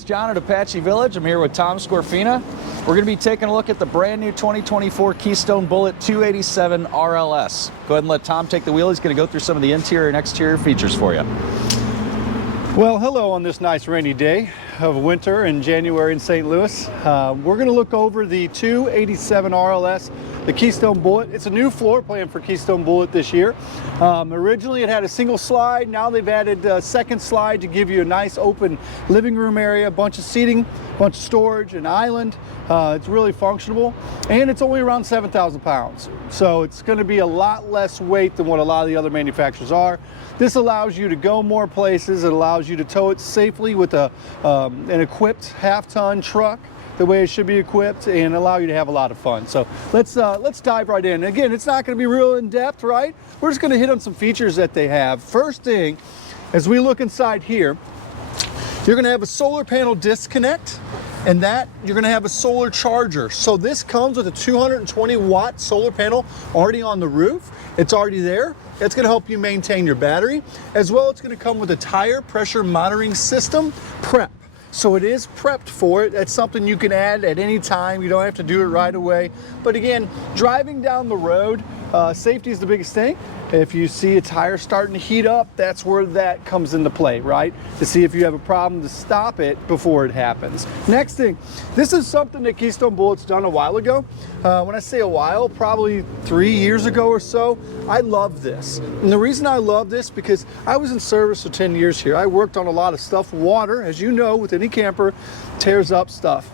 it's John at Apache Village. I'm here with Tom Scorfina. We're going to be taking a look at the brand new 2024 Keystone Bullet 287 RLS. Go ahead and let Tom take the wheel. He's going to go through some of the interior and exterior features for you. Well, hello on this nice rainy day of winter in January in St. Louis. We're going to look over the 287 RLS, the Keystone Bullet. It's a new floor plan for Keystone Bullet this year. Originally it had a single slide. Now they've added a second slide to give you a nice open living room area, a bunch of seating, a bunch of storage, an island. It's really functional, and it's only around 7,000 pounds. So it's going to be a lot less weight than what a lot of the other manufacturers are. This allows you to go more places. It allows you to tow it safely with an equipped half-ton truck the way it should be equipped, and allow you to have a lot of fun. So let's dive right in. Again, it's not going to be real in-depth, right? We're just going to hit on some features that they have. First thing, as we look inside here, you're going to have a solar panel disconnect, and that you're going to have a solar charger. So this comes with a 220 watt solar panel already on the roof. It's already there. It's going to help you maintain your battery. As well, it's going to come with a tire pressure monitoring system prep. So it is prepped for it. That's something you can add at any time. You don't have to do it right away. But again, driving down the road, safety is the biggest thing. If you see a tire starting to heat up, that's where that comes into play, right? To see if you have a problem, to stop it before it happens. Next thing, this is something that Keystone Bullet's done a while ago. When I say a while, probably 3 years ago or so. I love this. And the reason I love this, because I was in service for 10 years here. I worked on a lot of stuff. Water, as you know, with any camper, tears up stuff.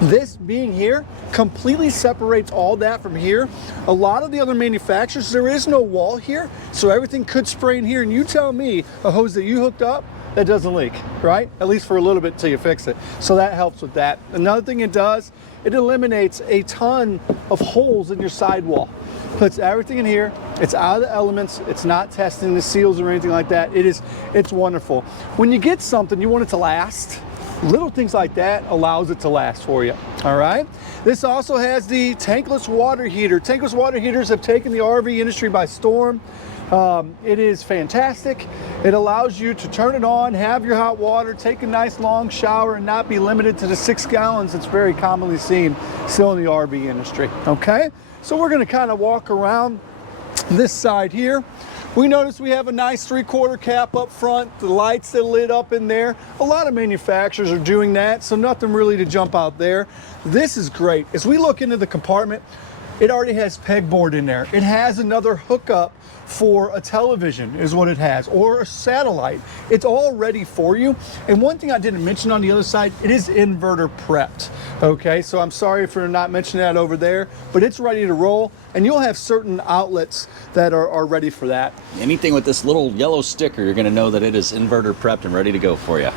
This being here completely separates all that from here. A lot of the other manufacturers, there is no wall here, so everything could spray in here, and you tell me a hose that you hooked up that doesn't leak, right? At least for a little bit until you fix it. So that helps with that. Another thing it does, it eliminates a ton of holes in your sidewall. Puts everything in here. It's out of the elements. It's not testing the seals or anything like that. It's wonderful. When you get something, you want it to last. Little things like that allows it to last for you. All right. This also has the tankless water heater. Tankless water heaters have taken the RV industry by storm. It is fantastic. It allows you to turn it on, have your hot water, take a nice long shower, and not be limited to the 6 gallons that's very commonly seen still in the RV industry. Okay. So we're going to kind of walk around this side here. We notice we have a nice 3/4 cap up front, the lights that lit up in there. A lot of manufacturers are doing that, so nothing really to jump out there. This is great. As we look into the compartment, it already has pegboard in there. It has another hookup for a television is what it has, or a satellite. It's all ready for you. And one thing I didn't mention on the other side, it is inverter prepped. Okay, so I'm sorry for not mentioning that over there, but it's ready to roll, and you'll have certain outlets that are ready for that. Anything with this little yellow sticker, you're going to know that it is inverter prepped and ready to go for you.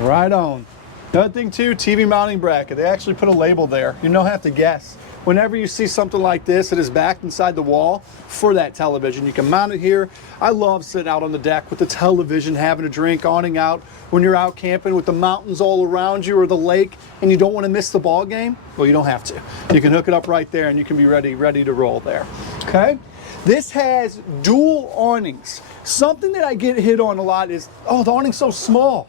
Right on. Another thing too, TV mounting bracket. They actually put a label there. You don't have to guess. Whenever you see something like this, it is backed inside the wall for that television. You can mount it here. I love sitting out on the deck with the television, having a drink, awning out. When you're out camping with the mountains all around you or the lake and you don't want to miss the ball game, well, you don't have to. You can hook it up right there and you can be ready to roll there. Okay? This has dual awnings. Something that I get hit on a lot is, oh, the awning's so small.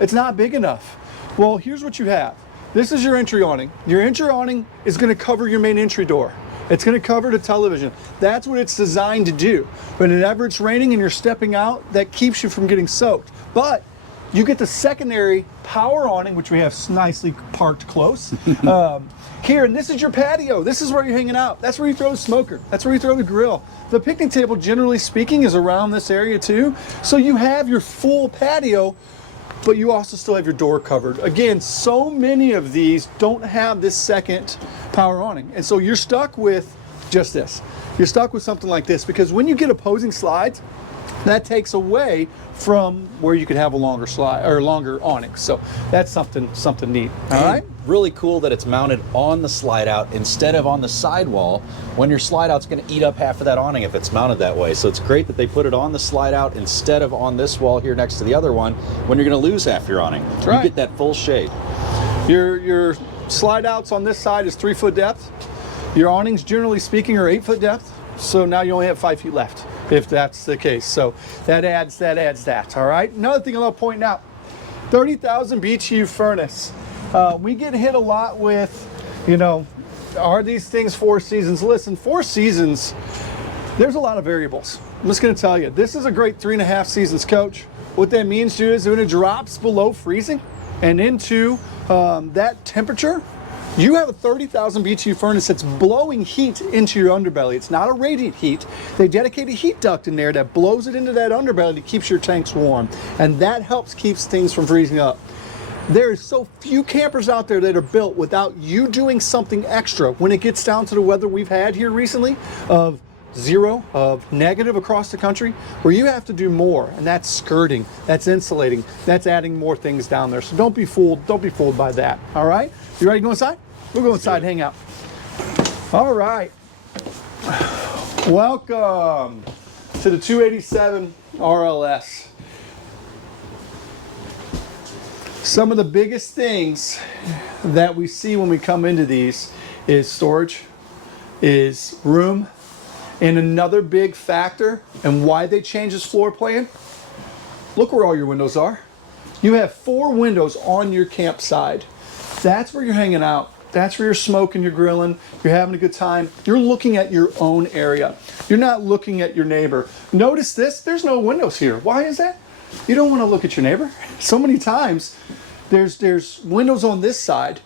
It's not big enough. Well, here's what you have. This is your entry awning. Your entry awning is going to cover your main entry door. It's going to cover the television. That's what it's designed to do. But whenever it's raining and you're stepping out, that keeps you from getting soaked. But you get the secondary power awning, which we have nicely parked close here. And this is your patio. This is where you're hanging out. That's where you throw the smoker. That's where you throw the grill. The picnic table, generally speaking, is around this area too. So you have your full patio, but you also still have your door covered. Again, so many of these don't have this second power awning. And so you're stuck with just this. You're stuck with something like this, because when you get opposing slides, that takes away from where you could have a longer slide or longer awning. So that's something neat. All right. Really cool that it's mounted on the slide out instead of on the sidewall, when your slide out's going to eat up half of that awning if it's mounted that way. So it's great that they put it on the slide out instead of on this wall here next to the other one, when you're going to lose half your awning. That's right. You get that full shade. Your slide outs on this side is 3 foot depth. Your awnings, generally speaking, are 8 foot depth. So now you only have 5 feet left, if that's the case. So that adds that. All right. Another thing I love pointing out, 30,000 BTU furnace. We get hit a lot with, you know, are these things 4 seasons? Listen, 4 seasons, there's a lot of variables. I'm just going to tell you, this is a great 3.5 seasons coach. What that means to you is when it drops below freezing and into that temperature, you have a 30,000 BTU furnace that's blowing heat into your underbelly. It's not a radiant heat. They dedicate a heat duct in there that blows it into that underbelly that keeps your tanks warm. And that helps keeps things from freezing up. There is so few campers out there that are built without you doing something extra when it gets down to the weather we've had here recently of 0, of negative across the country, where you have to do more, and that's skirting, that's insulating, that's adding more things down there. So don't be fooled by that. All right, you ready to go inside? We'll go inside and hang out. All right, welcome to the 287 RLS. Some of the biggest things that we see when we come into these is storage, is room, and another big factor and why they change this floor plan. Look where all your windows are. You have 4 windows on your campsite. That's where you're hanging out. That's where you're smoking, you're grilling, you're having a good time. You're looking at your own area. You're not looking at your neighbor. Notice this, there's no windows here. Why is that? You don't want to look at your neighbor. So many times there's windows on this side.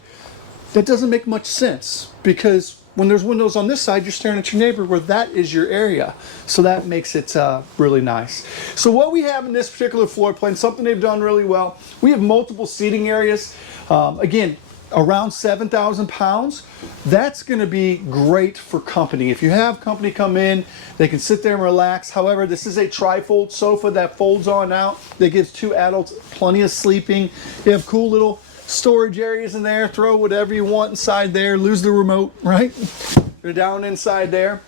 That doesn't make much sense because when there's windows on this side, you're staring at your neighbor where that is your area. So that makes it really nice. So what we have in this particular floor plan, something they've done really well, we have multiple seating areas. Again, around 7,000 pounds. That's going to be great for company. If you have company come in, they can sit there and relax. However, this is a tri-fold sofa that folds on out. That gives 2 adults plenty of sleeping. You have cool little storage areas in there. Throw whatever you want inside there. Lose the remote, right? You're down inside there,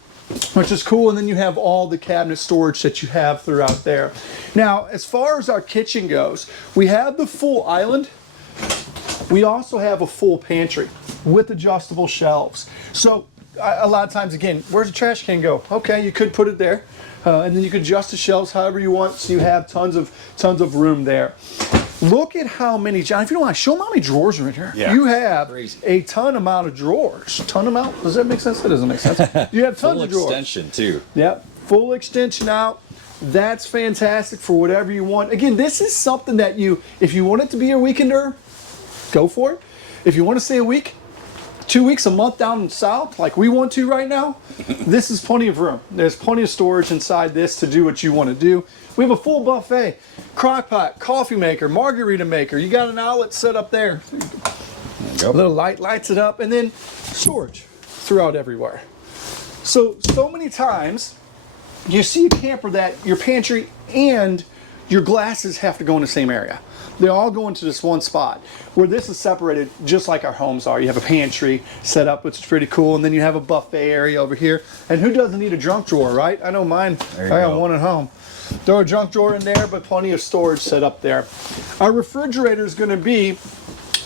which is cool. And then you have all the cabinet storage that you have throughout there. Now, as far as our kitchen goes, we have the full island. We also have a full pantry with adjustable shelves. So a lot of times, again, where's the trash can go? Okay, you could put it there, and then you could adjust the shelves however you want. So you have tons of room there. Look at how many, John, if you don't mind, show them how many drawers are in here. Yeah, you have crazy. A ton amount of drawers. Ton amount? Does that make sense? That doesn't make sense. You have tons of drawers. Full extension too. Yep, full extension out. That's fantastic for whatever you want. Again, this is something that if you want it to be a weekender, go for it. If you want to stay a week, 2 weeks, a month down south, like we want to right now, this is plenty of room. There's plenty of storage inside this to do what you want to do. We have a full buffet, crock pot, coffee maker, margarita maker. You got an outlet set up there. A little light lights it up, and then storage throughout everywhere. So many times you see a camper that your pantry and your glasses have to go in the same area. They all go into this one spot where this is separated just like our homes are. You have a pantry set up, which is pretty cool, and then you have a buffet area over here. And who doesn't need a junk drawer, right? I know mine. I got one at home. Throw a junk drawer in there, but plenty of storage set up there. Our refrigerator is going to be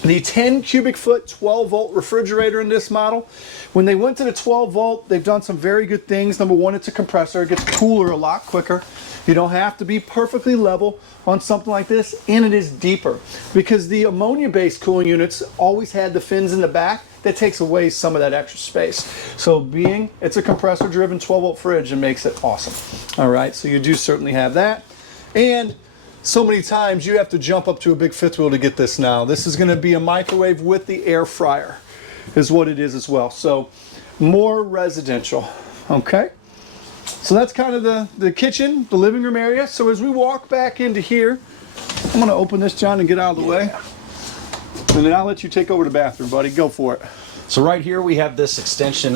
the 10 cubic foot 12 volt refrigerator in this model. When they went to the 12 volt, they've done some very good things. Number one, it's a compressor. It gets cooler a lot quicker. You don't have to be perfectly level on something like this, and it is deeper because the ammonia-based cooling units always had the fins in the back. That takes away some of that extra space. So being it's a compressor-driven 12-volt fridge, it makes it awesome. All right, so you do certainly have that. And so many times you have to jump up to a big fifth wheel to get this now. This is going to be a microwave with the air fryer is what it is as well. So more residential, okay? So that's kind of the kitchen, the living room area. So as we walk back into here, I'm going to open this, John, and get out of the way. And then I'll let you take over the bathroom, buddy. Go for it. So right here we have this extension.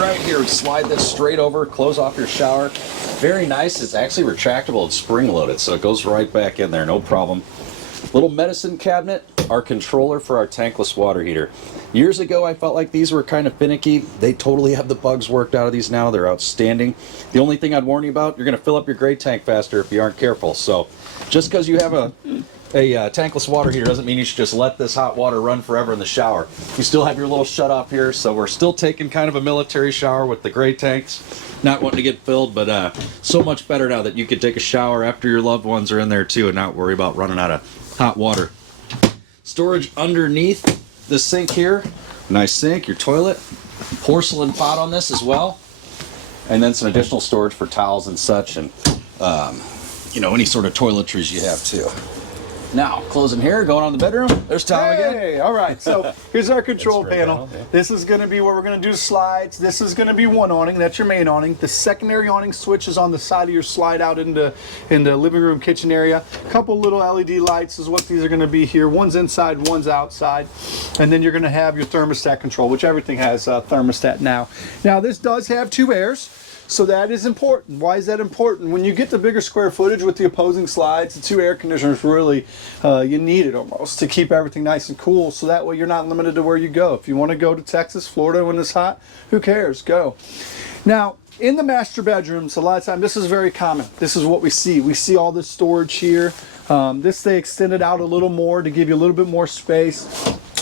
Right here, slide this straight over, close off your shower. Very nice. It's actually retractable. It's spring-loaded, so it goes right back in there, no problem. Little medicine cabinet, our controller for our tankless water heater. Years ago, I felt like these were kind of finicky. They totally have the bugs worked out of these now. They're outstanding. The only thing I'd warn you about, you're going to fill up your gray tank faster if you aren't careful. So just because you have a tankless water heater doesn't mean you should just let this hot water run forever in the shower. You still have your little shut off here, so we're still taking kind of a military shower with the gray tanks. Not wanting to get filled, but so much better now that you can take a shower after your loved ones are in there too and not worry about running out of hot water. Storage underneath the sink here. Nice sink, your toilet. Porcelain pot on this as well. And then some additional storage for towels and such, and you know, any sort of toiletries you have too. Now, closing here, going on the bedroom. There's Tom again. Hey, all right. So here's our control panel. Yeah. This is going to be where we're going to do slides. This is going to be one awning. That's your main awning. The secondary awning switch is on the side of your slide out into living room, kitchen area. A couple little LED lights is what these are going to be here. One's inside, one's outside. And then you're going to have your thermostat control, which everything has thermostat now. Now, this does have 2 airs. So that is important. Why is that important? When you get the bigger square footage with the opposing slides, the 2 air conditioners really, you need it almost to keep everything nice and cool, so that way you're not limited to where you go. If you want to go to Texas, Florida when it's hot, who cares? Go. Now, in the master bedrooms, a lot of time, this is very common. This is what we see. We see all this storage here. This they extended out a little more to give you a little bit more space.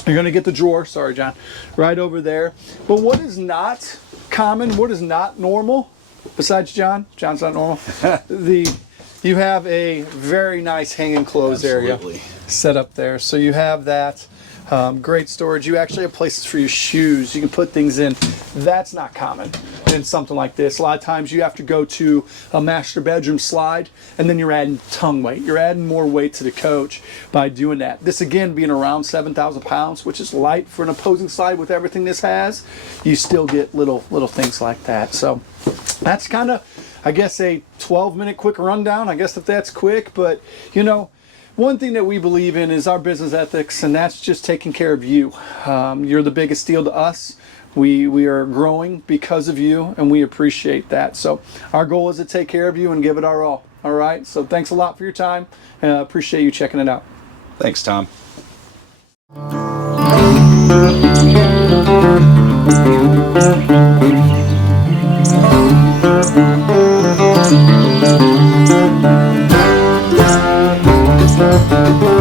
You're going to get the drawer, sorry John, right over there. But what is not common, what is not normal, besides John's not normal, you have a very nice hanging clothes area set up there. So you have that. Great storage. You actually have places for your shoes. You can put things in. That's not common in something like this. A lot of times you have to go to a master bedroom slide, and then you're adding tongue weight. You're adding more weight to the coach by doing that. This again being around 7,000 pounds, which is light for an opposing slide with everything this has, you still get little things like that. So that's kind of, I guess, a 12-minute quick rundown. I guess if that's quick, but you know, one thing that we believe in is our business ethics, and that's just taking care of you. You're the biggest deal to us. We are growing because of you, and we appreciate that. So our goal is to take care of you and give it our all. All right? So thanks a lot for your time. Appreciate you checking it out. Thanks, Tom. Thank you.